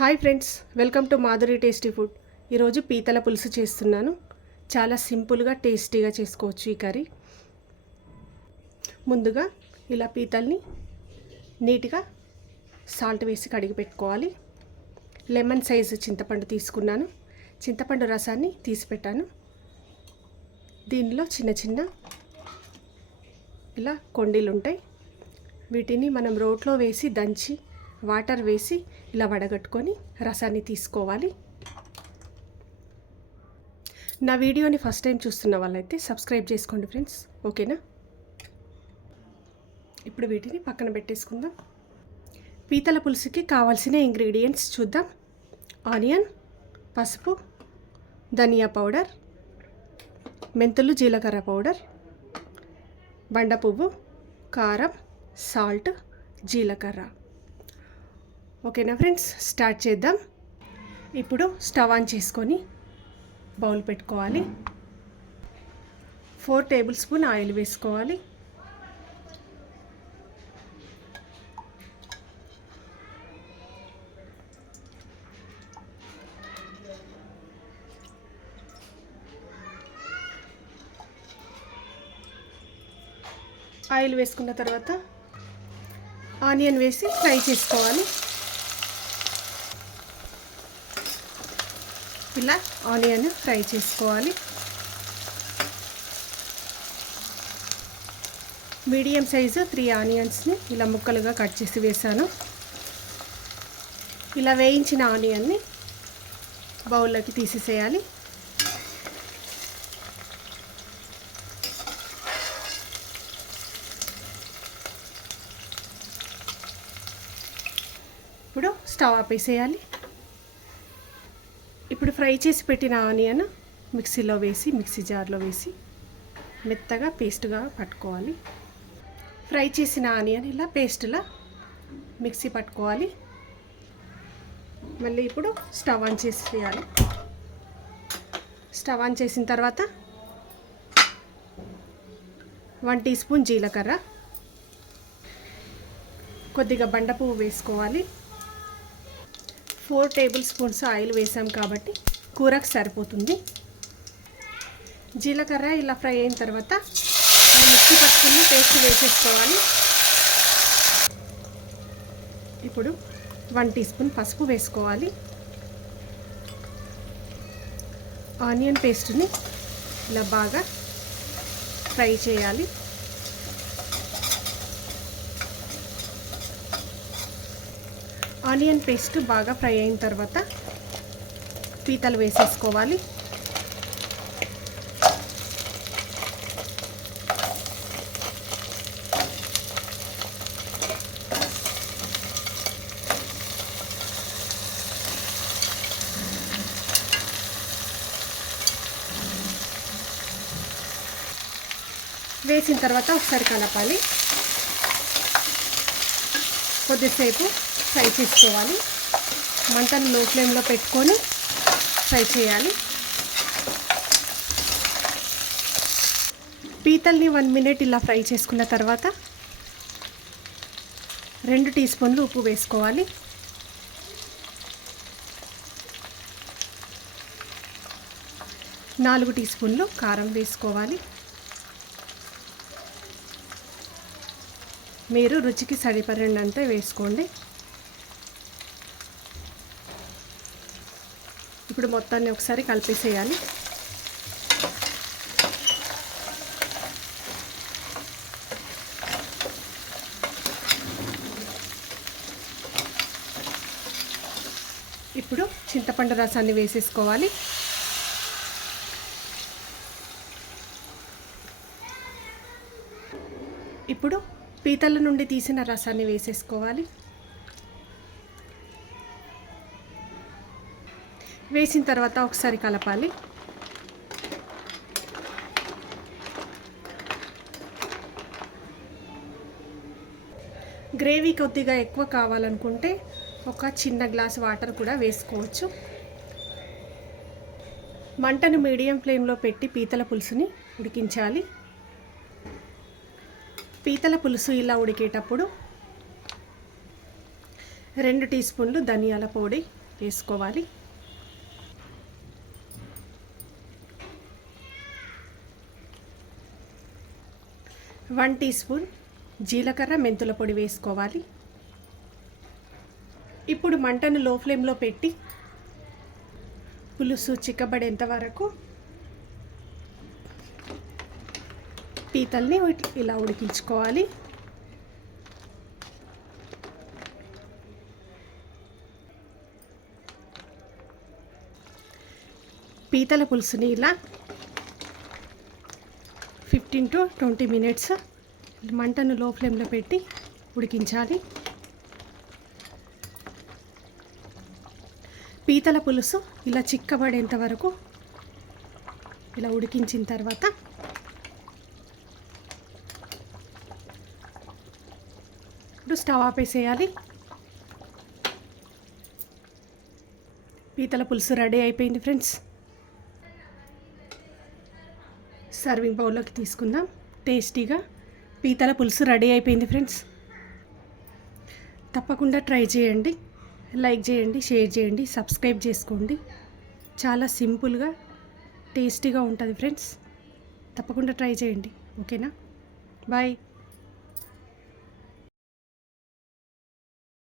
Hi friends welcome to Madhuri tasty food. ఈరోజు పీతల పులుసు చేస్తున్నాను. చాలా సింపుల్గా టేస్టీగా చేసుకోవచ్చు ఈ కర్రీ. ముందుగా ఇలా పీతల్ని నీట్గా సాల్ట్ వేసి కడిగి పెట్టుకోవాలి. లెమన్ సైజు చింతపండు తీసుకున్నాను. చింతపండు రసాన్ని తీసి పెట్టాను. దీనిలో చిన్న చిన్న ఇలా కొండీలు ఉంటాయి వీటిని మనం రోట్లో వేసి దంచి వాటర్ వేసి ఇలా వడగట్టుకొని రసాన్ని తీసుకోవాలి. నా వీడియోని ఫస్ట్ టైం చూస్తున్న వాళ్ళైతే సబ్స్క్రైబ్ చేసుకోండి ఫ్రెండ్స్. ఓకేనా? ఇప్పుడు వీటిని పక్కన పెట్టేసుకుందాం. పీతల పులుసుకి కావాల్సిన ఇంగ్రీడియంట్స్ చూద్దాం. ఆనియన్ పసుపు ధనియా పౌడర్ మెంతులు జీలకర్ర పౌడర్ బండ పువ్వు కారం సాల్ట్ జీలకర్ర. ఓకేనా ఫ్రెండ్స్? స్టార్ట్ చేద్దాం. ఇప్పుడు స్టవ్ ఆన్ చేసుకొని బౌల్ పెట్టుకోవాలి. ఫోర్ టేబుల్ స్పూన్ ఆయిల్ వేసుకోవాలి. ఆయిల్ వేసుకున్న తర్వాత ఆనియన్ వేసి ఫ్రై చేసుకోవాలి. ఇలా ఆనియన్ ఫ్రై చేసుకోవాలి. మీడియం సైజు త్రీ ఆనియన్స్ని ఇలా ముక్కలుగా కట్ చేసి వేసాను. ఇలా వేయించిన ఆనియన్ని బౌల్లోకి తీసేసేయాలి. ఇప్పుడు స్టవ్ ఆపేసేయాలి. ఇప్పుడు ఫ్రై చేసి పెట్టిన ఆనియన్ మిక్సీలో వేసి మిక్సీ జార్లో వేసి మెత్తగా పేస్ట్గా పట్టుకోవాలి. ఫ్రై చేసిన ఆనియన్ ఇలా పేస్ట్లా మిక్సీ పట్టుకోవాలి. మళ్ళీ ఇప్పుడు స్టవ్ ఆన్ చేసి చేయాలి స్టవ్ ఆన్ చేసిన తర్వాత వన్ టీ స్పూన్ జీలకర్ర. కొద్దిగా బండ పువ్వు వేసుకోవాలి. ఫోర్ టేబుల్ స్పూన్స్ ఆయిల్ వేసాం కాబట్టి కూరకు సరిపోతుంది. జీలకర్ర ఇలా ఫ్రై అయిన తర్వాత మిక్సీ పట్టుకుని పేస్ట్ వేసేసుకోవాలి. ఇప్పుడు వన్ టీ స్పూన్ పసుపు వేసుకోవాలి. ఆనియన్ పేస్ట్ని ఇలా బాగా ఫ్రై చేయాలి. ఆనియన్ పేస్ట్ బాగా ఫ్రై అయిన తర్వాత పీతలు వేసేసుకోవాలి. వేసిన తర్వాత ఒకసారి కలపాలి. కొద్దిసేపు ఫ్రై చేసుకోవాలి. మంటను లో ఫ్లేమ్లో పెట్టుకొని ఫ్రై చేయాలి. పీతల్ని వన్ మినిట్ ఇలా ఫ్రై చేసుకున్న తర్వాత రెండు టీ స్పూన్లు ఉప్పు వేసుకోవాలి. నాలుగు టీ స్పూన్లు కారం వేసుకోవాలి. మీరు రుచికి సరిపడినంత వేసుకోండి. ఇప్పుడు మొత్తాన్ని ఒకసారి కలిపేసేయాలి. ఇప్పుడు చింతపండు రసాన్ని వేసేసుకోవాలి. ఇప్పుడు పీతల నుండి తీసిన రసాన్ని వేసేసుకోవాలి. వేసిన తర్వాత ఒకసారి కలపాలి. గ్రేవీ కొద్దిగా ఎక్కువ కావాలనుకుంటే ఒక చిన్న గ్లాస్ వాటర్ కూడా వేసుకోవచ్చు. మంటను మీడియం ఫ్లేమ్లో పెట్టి పీతల పులుసుని ఉడికించాలి. పీతల పులుసు ఇలా ఉడికేటప్పుడు రెండు టీ స్పూన్లు ధనియాల పొడి వేసుకోవాలి. వన్ టీ స్పూన్ జీలకర్ర మెంతుల పొడి వేసుకోవాలి. ఇప్పుడు మంటను లో ఫ్లేమ్లో పెట్టి పులుసు చిక్కబడేంత వరకు పీతల్ని ఇలా ఉడికించుకోవాలి. పీతల పులుసుని ఇలా ఫిఫ్టీన్ టు ట్వంటీ మినిట్స్ మంటను లో ఫ్లేమ్లో పెట్టి ఉడికించాలి. పీతల పులుసు ఇలా చిక్కబడేంత వరకు ఇలా ఉడికించిన తర్వాత ఇప్పుడు స్టవ్ ఆపేసేయాలి. పీతల పులుసు రెడీ అయిపోయింది ఫ్రెండ్స్. సర్వింగ్ బౌల్లోకి తీసుకుందాం. టేస్టీగా. పీతల పులుసు రెడీ అయిపోయింది ఫ్రెండ్స్. తప్పకుండా ట్రై చేయండి. లైక్ చేయండి షేర్ చేయండి సబ్స్క్రైబ్ చేసుకోండి. చాలా సింపుల్గా టేస్టీగా ఉంటుంది ఫ్రెండ్స్. తప్పకుండా ట్రై చేయండి. ఓకేనా? బాయ్.